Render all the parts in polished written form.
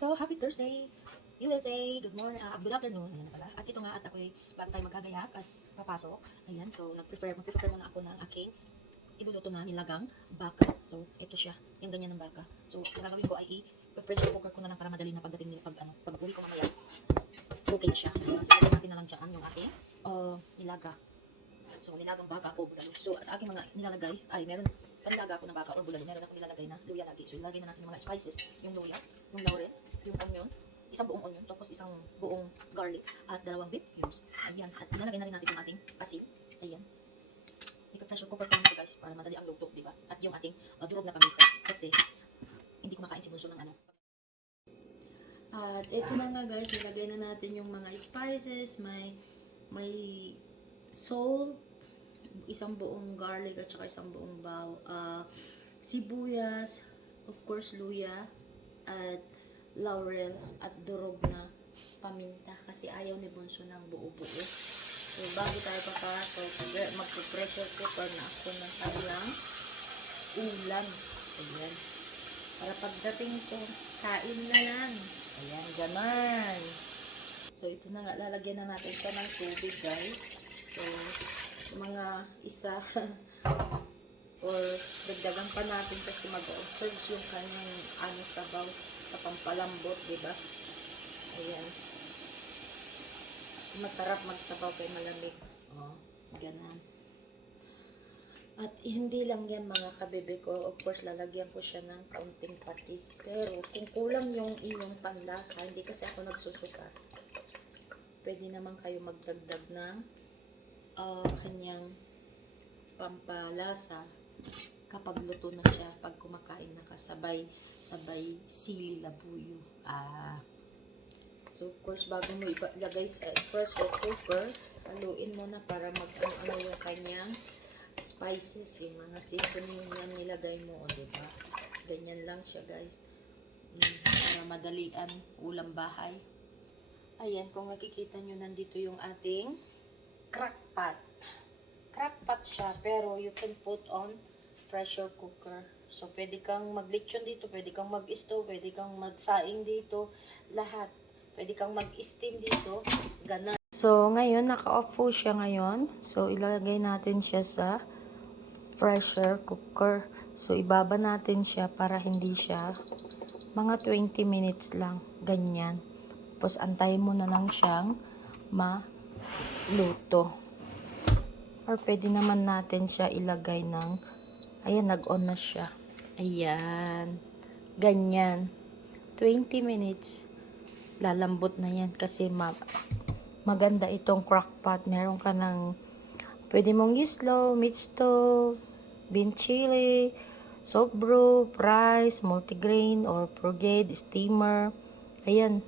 So, happy Thursday, USA. Good morning, good afternoon. Ayan na pala. At ito nga, at ako'y bago tayo magkagayak at papasok. Ayan, so mag-prepare muna ako ng aking iluluto na nilagang baka. So, ito siya, yung ganyan ng baka. So, ang gagawin ko ay i-pressure cooker ko na lang para madali na pagdating nila pag uwi ko mamaya. Okay siya. Ayan, so, lagyan natin na lang dyan yung aking nilaga. So, nilagang baka o bulalo. So, sa aking mga nilalagay, ay meron sa nilaga ko na baka o bulalo, meron akong nilalagay na luya lagi. So, ilagay na natin yung mga spices, yung luya, yung laurel, yung onion, isang buong onion, tapos isang buong garlic, at 2 beef cubes. Ayan, at ilalagay na rin natin yung ating asin. Ayan. I-pressure cooker ko naman guys, para madali ang luto, di ba? At yung ating durog na paminta, kasi hindi ko makain si Bunso ng ano. At ito na nga guys, ilagay na natin yung mga spices, may salt, isang buong garlic at saka isang buong sibuyas, of course luya, at laurel at durog na paminta kasi ayaw ni Bunso ng buo-buo. So bago tayo papasok, magpo-pressure cooker na ako ng kanilang ulam. Ayan. Para pagdating ko, kain na lang. Ayan, gaman. So ito na nga, lalagyan na natin ito ng tubig guys. So mga isa or dagdagan pa natin kasi mag-observe yung kanyang sabaw sa pampalambot, diba? Ayan. Masarap magsabaw kay malamig. Oh, ganun. At hindi lang yan mga kabebe ko. Of course, lalagyan ko siya ng kaunting patis. Pero kung kulang yung inyong panlasa, hindi kasi ako nagsusuka, pwede naman kayo magdagdag ng kanyang pampalasa kapag luto na siya, pag kumakain na kasabay sili labuyo. So of course, bago mo ilagay sa pressure cooker, haluin mo na para mag-ano yung kanyang spices, yung mga seasoning yan nilagay mo, diba? Ganyan lang siya guys, para madalian ulam bahay. Ayan, kung nakikita nyo, nandito yung ating crockpot. Crockpot siya, pero you can put on pressure cooker. So, pwede kang mag-lechon dito, pwede kang mag-stew, pwede kang mag-saing dito, lahat. Pwede kang mag-steam dito, ganun. So, ngayon, naka-off po siya ngayon. So, ilalagay natin siya sa pressure cooker. So, ibaba natin siya para hindi siya mga 20 minutes lang, ganyan. Tapos, antayin mo na lang siyang maluto. Or pwede naman natin siya ilagay ng, ayan, nag-on na siya. Ayan. Ganyan. 20 minutes. Lalambot na yan kasi maganda itong crockpot. Meron ka ng, pwede mong use slow, mid stove, bean chili, soap brew, rice, multigrain, or brigade, steamer. Ayan.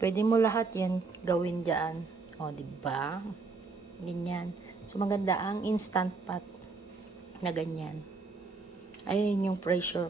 Pwede mo lahat yan gawin dyan. O, diba? Ganyan. So, maganda ang instant pot na ganyan. Ayun yung pressure